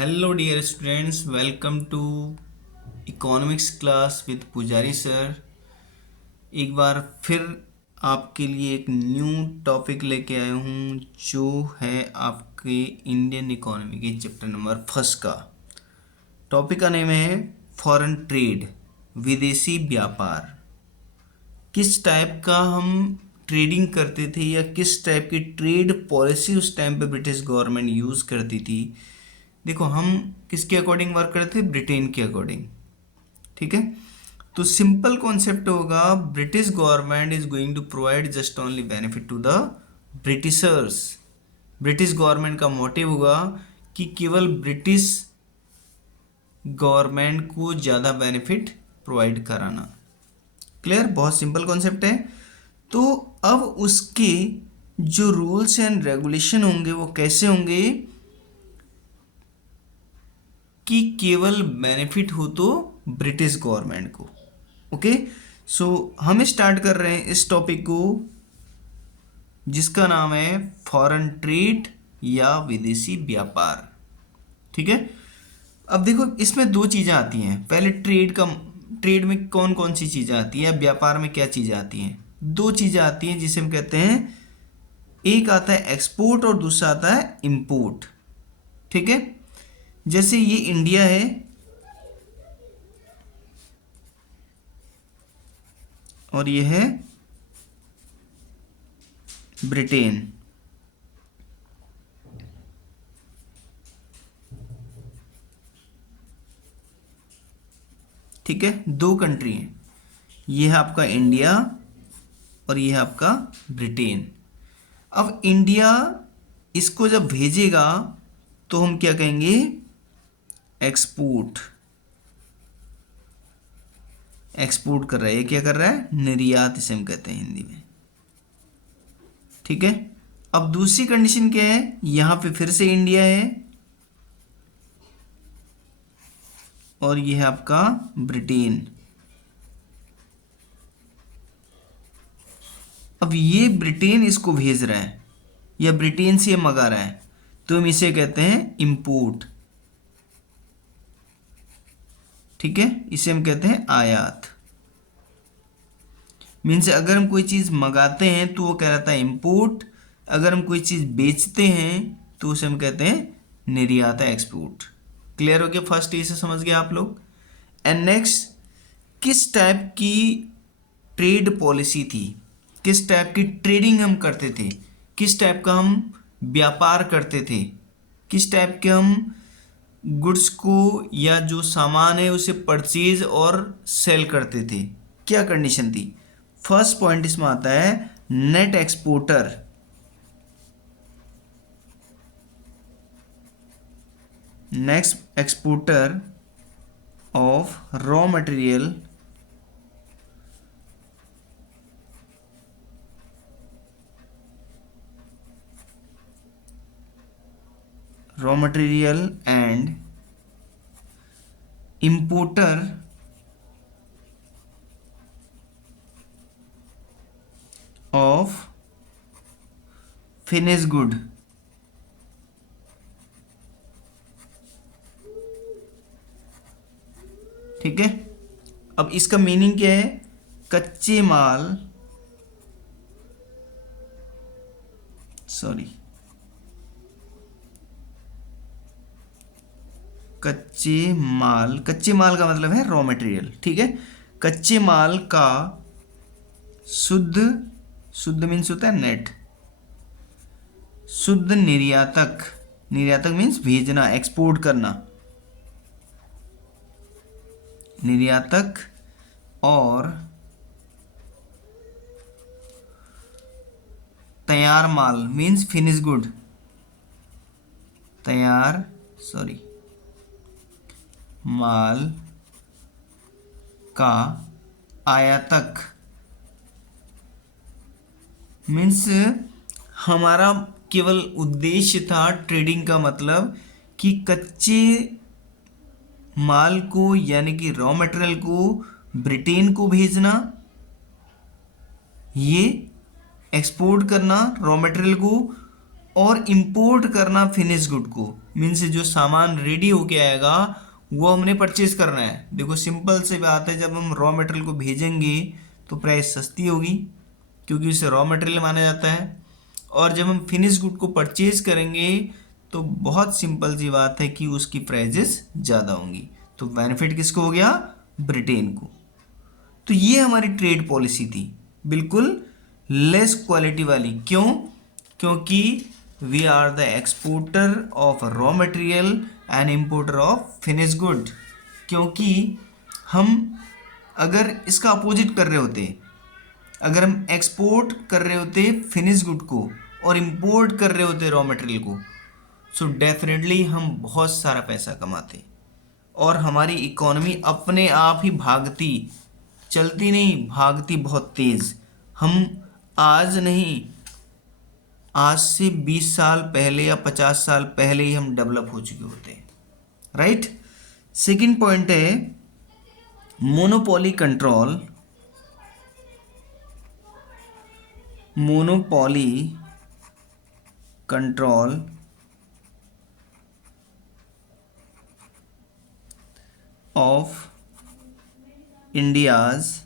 Hello dear students, welcome to economics class with Pujari sir. एक बार फिर आपके लिए एक न्यू टॉपिक लेके आया हूँ जो है आपके इंडियन इकोनॉमी के चैप्टर नंबर फर्स्ट का। टॉपिक का नेम है फॉरेन ट्रेड, विदेशी व्यापार। किस टाइप का हम ट्रेडिंग करते थे या किस टाइप की ट्रेड पॉलिसी उस टाइम पे ब्रिटिश गवर्नमेंट यूज़ करती थी। देखो, हम किसके अकॉर्डिंग वर्क करते थे? ब्रिटेन के अकॉर्डिंग। ठीक है, तो सिंपल कॉन्सेप्ट होगा, British government is going to provide just only benefit to the Britishers. British government का मोटिव होगा कि केवल ब्रिटिश गवर्नमेंट को ज़्यादा बेनिफिट प्रोवाइड कराना। क्लियर? बहुत सिंपल कॉन्सेप्ट है। तो अब उसके जो रूल्स एंड रेगुलेशन होंगे वो कैसे होंगे कि केवल बेनिफिट हो तो ब्रिटिश गवर्नमेंट को। ओके, सो हम स्टार्ट कर रहे हैं इस टॉपिक को जिसका नाम है फॉरेन ट्रेड या विदेशी व्यापार। ठीक है, अब देखो इसमें दो चीज़ें आती हैं। पहले ट्रेड में कौन कौन सी चीज़ें आती हैं, व्यापार में क्या चीज़ें आती हैं? दो चीज़ें आती हैं जिसे हम कहते हैं, एक आता है एक्सपोर्ट और दूसरा आता है इंपोर्ट। ठीक है, जैसे ये इंडिया है और ये है ब्रिटेन। ठीक है, दो कंट्री हैं, ये है आपका इंडिया और ये है आपका ब्रिटेन। अब इंडिया इसको जब भेजेगा तो हम क्या कहेंगे? एक्सपोर्ट। एक्सपोर्ट कर रहा है, ये क्या कर रहा है? निर्यात इसे हम कहते हैं हिंदी में। ठीक है, अब दूसरी कंडीशन क्या है? यहां पे फिर से इंडिया है और ये है आपका ब्रिटेन। अब ये ब्रिटेन इसको भेज रहा है या ब्रिटेन से मंगा रहा है, तो हम इसे कहते हैं इंपोर्ट। ठीक है, इसे हम कहते हैं आयात। मीन्स अगर हम कोई चीज़ मंगाते हैं तो वो कहलाता है इंपोर्ट, अगर हम कोई चीज़ बेचते हैं तो उसे हम कहते हैं निर्यात, एक्सपोर्ट। क्लियर हो गया? फर्स्ट इसे समझ गया आप लोग। एंड नेक्स्ट, किस टाइप की ट्रेड पॉलिसी थी, किस टाइप की ट्रेडिंग हम करते थे, किस टाइप का हम व्यापार करते थे, किस टाइप के हम गुड्स को या जो सामान है उसे परचेज और सेल करते थे, क्या कंडीशन थी। फर्स्ट पॉइंट इसमें आता है net exporter. Next exporter of raw material and importer of finished good। ठीक है, अब इसका मीनिंग क्या है? कच्चे माल, सॉरी, कच्चे माल का मतलब है रॉ मटेरियल। ठीक है, कच्चे माल का शुद्ध मीन्स होता है नेट, शुद्ध निर्यातक, निर्यातक मीन्स भेजना, एक्सपोर्ट करना, निर्यातक और तैयार माल मीन्स फिनिश गुड, माल का आयातक मीन्स हमारा केवल उद्देश्य था ट्रेडिंग का मतलब कि कच्चे माल को यानी कि रॉ मटेरियल को ब्रिटेन को भेजना, ये एक्सपोर्ट करना रॉ मटेरियल को, और इंपोर्ट करना फिनिश गुड को। मीन्स जो सामान रेडी होके आएगा वो हमने परचेज करना है। देखो सिंपल से बात है, जब हम रॉ मटेरियल को भेजेंगे तो प्राइस सस्ती होगी क्योंकि उसे रॉ मटेरियल माना जाता है, और जब हम फिनिश गुड को परचेज करेंगे तो बहुत सिंपल सी बात है कि उसकी प्राइजेस ज़्यादा होंगी। तो बेनिफिट किसको हो गया? ब्रिटेन को। तो ये हमारी ट्रेड पॉलिसी थी, बिल्कुल लेस क्वालिटी वाली। क्यों? क्योंकि we are the exporter of raw material and importer of finish good. क्योंकि हम अगर इसका अपोजिट कर रहे होते, अगर हम एक्सपोर्ट कर रहे होते फिनिश गुड को और इंपोर्ट कर रहे होते रॉ मटेरियल को, सो डेफिनेटली हम बहुत सारा पैसा कमाते और हमारी इकोनॉमी अपने आप ही भागती, चलती नहीं, भागती बहुत तेज। हम आज नहीं, आज से 20 साल पहले या 50 साल पहले ही हम डेवलप हो चुके होते हैं। राइट। सेकंड पॉइंट है monopoly control. Monopoly control of India's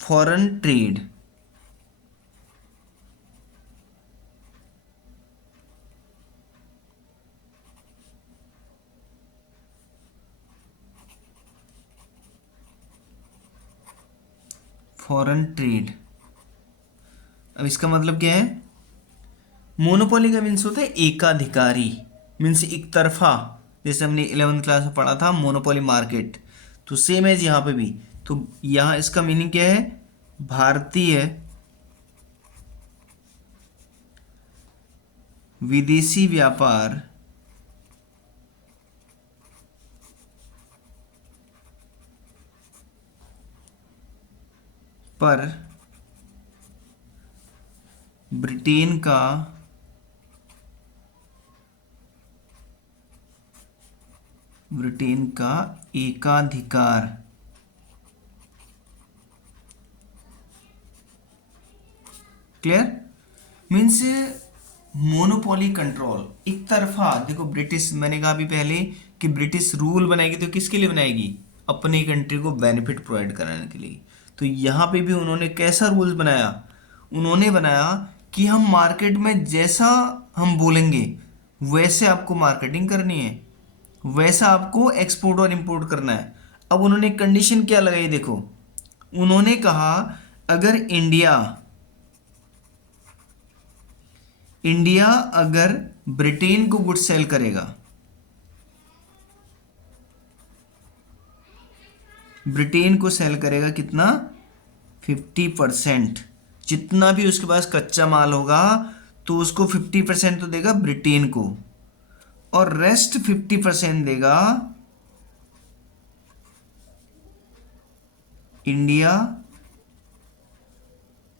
foreign trade. Foreign trade, अब इसका मतलब क्या है? मोनोपोली का मीन्स होता है एकाधिकारी, मीन्स एक तरफा। जैसे हमने 11th क्लास में पढ़ा था मोनोपोली मार्केट, तो सेम है यहाँ पे भी। तो यहाँ इसका मीनिंग क्या है? भारतीय विदेशी व्यापार पर ब्रिटेन का एकाधिकार। क्लियर? मीन्स मोनोपोली कंट्रोल एक तरफा। देखो ब्रिटिश, मैंने कहा अभी पहले कि ब्रिटिश रूल बनाएगी तो किसके लिए बनाएगी? अपनी कंट्री को बेनिफिट प्रोवाइड कराने के लिए। तो यहाँ पे भी उन्होंने कैसा रूल्स बनाया? उन्होंने बनाया कि हम मार्केट में जैसा हम बोलेंगे वैसे आपको मार्केटिंग करनी है, वैसा आपको एक्सपोर्ट और इंपोर्ट करना है। अब उन्होंने कंडीशन क्या लगाई? देखो उन्होंने कहा अगर इंडिया अगर ब्रिटेन को गुड सेल करेगा, ब्रिटेन को सेल करेगा कितना? 50%। जितना भी उसके पास कच्चा माल होगा तो उसको 50% तो देगा ब्रिटेन को, और रेस्ट 50% देगा इंडिया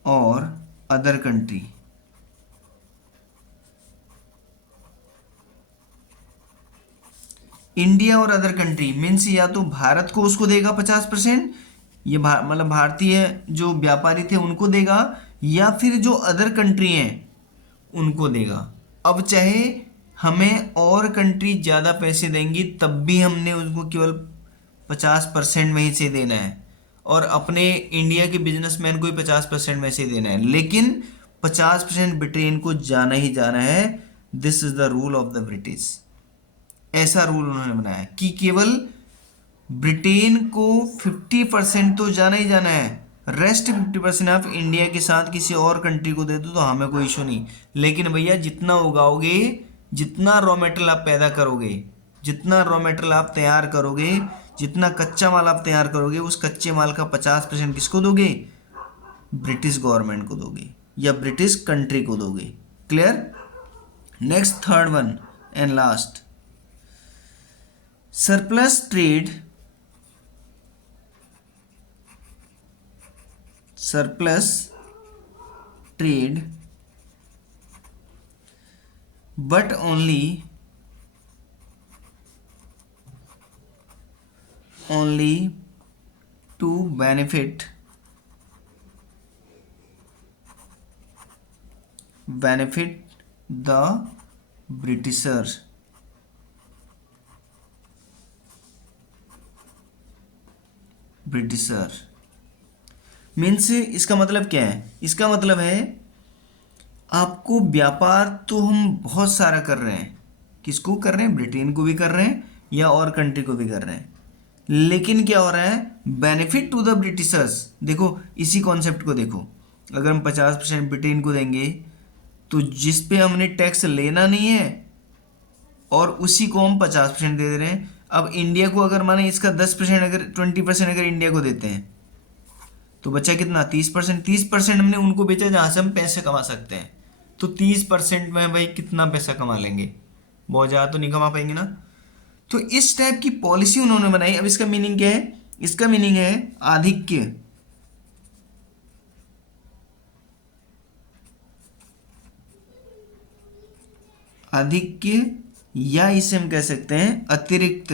और अदर कंट्री। इंडिया और अदर कंट्री मीन्स या तो भारत को उसको देगा 50%, ये मतलब भारतीय जो व्यापारी थे उनको देगा, या फिर जो अदर कंट्री हैं उनको देगा। अब चाहे हमें और कंट्री ज़्यादा पैसे देंगी तब भी हमने उसको केवल 50% में ही से देना है, और अपने इंडिया के बिजनेसमैन को ही 50% में से देना है, लेकिन 50% ब्रिटेन को जाना ही जाना है। This is the rule of the British. ऐसा रूल उन्होंने बनाया कि केवल ब्रिटेन को 50% तो जाना ही जाना है, रेस्ट 50% आप इंडिया के साथ किसी और कंट्री को दे दो तो हमें कोई इशू नहीं। लेकिन भैया जितना उगाओगे, जितना रॉ मटेरियल आप पैदा करोगे, जितना रॉ मटेरियल आप तैयार करोगे, जितना कच्चा माल आप तैयार करोगे, उस कच्चे माल का 50% किसको दोगे? ब्रिटिश गवर्नमेंट को दोगे या ब्रिटिश कंट्री को दोगे। Clear? Next third one and last, surplus trade. Surplus trade but only to benefit the Britishers. Britisher means इसका मतलब क्या है? इसका मतलब है आपको व्यापार तो हम बहुत सारा कर रहे हैं। किसको कर रहे हैं? ब्रिटेन को भी कर रहे हैं या और कंट्री को भी कर रहे हैं, लेकिन क्या हो रहा है? Benefit to the Britishers. देखो इसी कॉन्सेप्ट को देखो, अगर हम 50% ब्रिटेन को देंगे तो जिस पे हमने टैक्स लेना नहीं है और उसी को हम 50% दे रहे हैं। अब इंडिया को अगर माने इसका 10%, अगर 20% अगर इंडिया को देते हैं तो बचा कितना? 30%। 30% हमने उनको बेचा जहाँ से हम पैसे कमा सकते हैं। तो 30% में भाई कितना पैसा कमा लेंगे? बहुत ज़्यादा तो नहीं कमा पाएंगे ना। तो इस टाइप की पॉलिसी उन्होंने बनाई। अब इसका मीनिंग क्या है? इसका मीनिंग है आधिक्य। आधिक्य या इसे हम कह सकते हैं अतिरिक्त।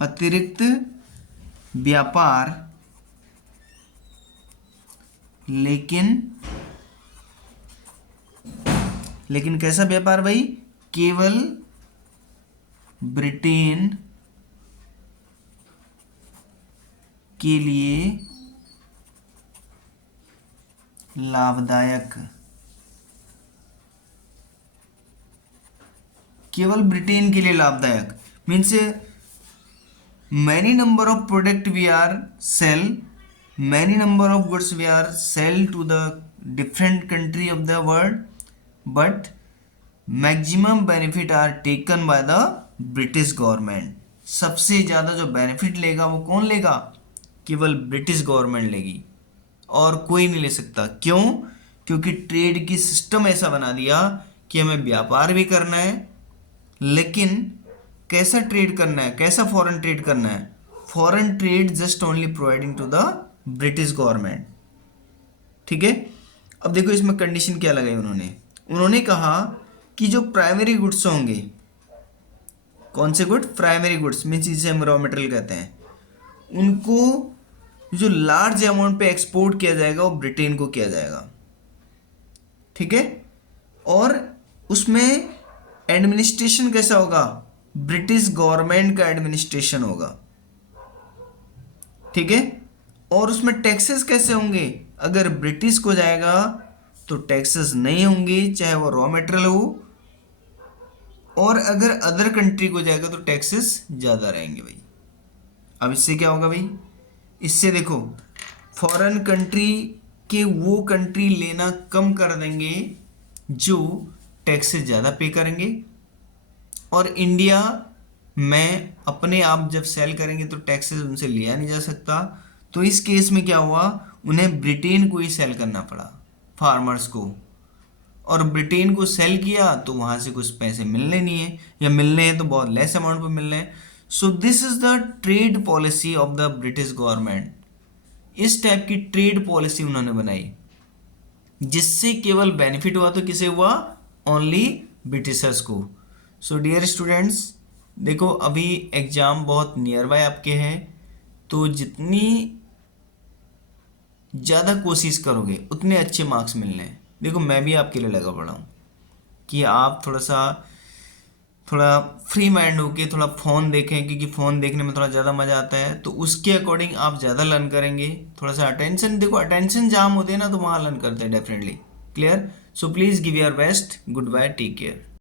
अतिरिक्त व्यापार, लेकिन कैसा व्यापार भाई? केवल ब्रिटेन के लिए लाभदायक। केवल ब्रिटेन के लिए लाभदायक means many number of product we are sell, many number of goods we are sell to the different country of the world, but maximum benefit are taken by the British government। सबसे ज़्यादा जो benefit लेगा वो कौन लेगा? केवल British government लेगी और कोई नहीं ले सकता। क्यों? क्योंकि ट्रेड की सिस्टम ऐसा बना दिया कि हमें व्यापार भी करना है, लेकिन कैसा ट्रेड करना है? कैसा फॉरेन ट्रेड करना है? Foreign trade just only providing to the British government. ठीक है। अब देखो इसमें कंडीशन क्या लगाई उन्होंने कहा कि जो प्राइमरी गुड्स होंगे, कौन से गुड? प्राइमरी गुड्स मीन्स जिसे हम रॉ मटेरियल कहते हैं, उनको जो लार्ज अमाउंट पे एक्सपोर्ट किया जाएगा वो ब्रिटेन को किया जाएगा। ठीक है। और उसमें एडमिनिस्ट्रेशन कैसा होगा? ब्रिटिश गवर्नमेंट का एडमिनिस्ट्रेशन होगा। ठीक है। और उसमें टैक्सेस कैसे होंगे? अगर ब्रिटिश को जाएगा तो टैक्सेस नहीं होंगे, चाहे वो रॉ मटेरियल हो, और अगर अदर कंट्री को जाएगा तो टैक्सेस ज़्यादा रहेंगे भाई। अब इससे क्या होगा भाई? इससे देखो फॉरेन कंट्री के वो कंट्री लेना कम कर देंगे जो टैक्सेस ज़्यादा पे करेंगे, और इंडिया में अपने आप जब सेल करेंगे तो टैक्सेस उनसे लिया नहीं जा सकता। तो इस केस में क्या हुआ? उन्हें ब्रिटेन को ही सेल करना पड़ा, फार्मर्स को, और ब्रिटेन को सेल किया तो वहाँ से कुछ पैसे मिलने नहीं है, या मिलने हैं तो बहुत लेस अमाउंट पर मिलने हैं। So this is the trade policy of the British government. इस टाइप की ट्रेड पॉलिसी उन्होंने बनाई जिससे केवल बेनिफिट हुआ। तो किसे हुआ? ओनली ब्रिटिशर्स को। सो डियर स्टूडेंट्स, देखो अभी एग्ज़ाम बहुत नियर बाय आपके हैं, तो जितनी ज़्यादा कोशिश करोगे उतने अच्छे मार्क्स मिलने हैं। देखो मैं भी आपके लिए लगा पड़ा हूँ कि आप थोड़ा फ्री माइंड होके थोड़ा फ़ोन देखें, क्योंकि फ़ोन देखने में थोड़ा ज़्यादा मज़ा आता है, तो उसके अकॉर्डिंग आप ज़्यादा लर्न करेंगे। थोड़ा सा अटेंशन, देखो अटेंशन जाम होते हैं ना तो वहाँ लर्न करते हैं definitely. Clear? So please give your best. Good bye, take care.